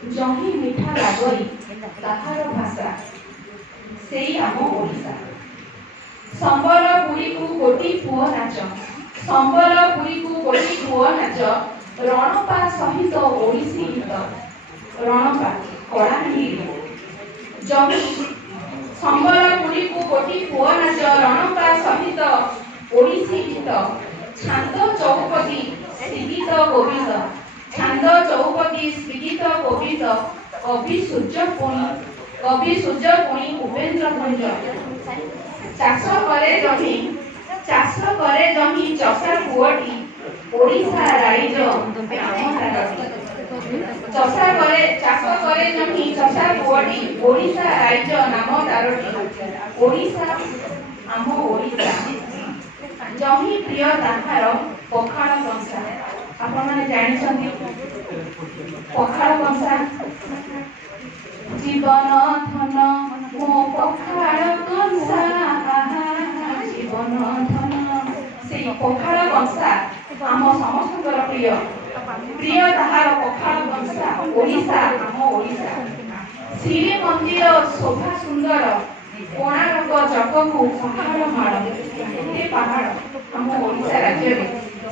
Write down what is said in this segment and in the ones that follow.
जही मिठा लागई ताहार भाषा सेई आम ओडिशा। संबलपुरी को गोटी पुओ नाच, संबलपुरी को गोटी पुओ नाच, रणपा सहित ओडिसी गीत, रणपा कलाहांडी जमी। संबलपुरी को गोटी पुओ नाच, रणपा सहित ओडिसी गीत, छांद चौपदी श्रीगीत गोविंद, छांद चौपदी श्रीगीत गोविंद, कवि सूर्य पुणी उपेन्द्र कुंज। चाष करे जमी चषा पुअटी ओडिशा राइज चाष करे जमी चषा पुअटी ओडिशा राइज नाम तारटी, ओडिशा आम ओडिशा। जही प्रिय ताहार पखाळ कंसा। आपण माने जानिछन्ती पखाळ कंसा जीवन धन मो पखाळ कंसा, जीवन धन से पखाळ कंसा आम समस्तଙ୍କର प्रिय प्रिय ताहार पखाळ कंसा ओडिशा आम ओडिशा। श्रीमंदिर शोभा सुंदर कोणार्क चककू पहाड़ माड़, एते पहाड़ आम ओडिशा राज्य रे।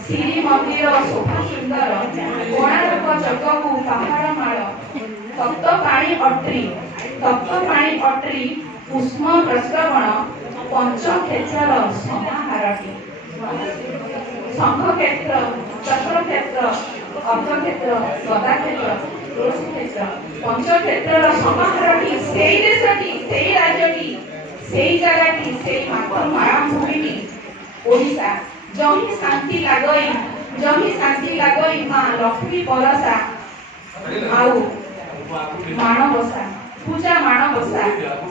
श्रीमंदिर शोभा सुंदर कोणार्क चककू पहाड़ माड़, तप्त पाणी अट्री उष्म प्रस्रवण पंचक्षेत्र समाहारटी, शंख क्षेत्र चक्र क्षेत्र अर्धक्षेत्र गदाक्षेत्र तुलसी क्षेत्र पंचक्षेत्र समाहारटी सेई देशटी सेई राज्यटी सेई जगाटी सेई मातृभूमिटी ओडिशा। जही शांति लागई माँ लक्ष्मी परसा आउ माणबसा पूजा माणबसा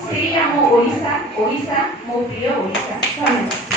सेई आम ओडिशा, ओडिशा मो प्रिय ओडिशा। धन्यवाद।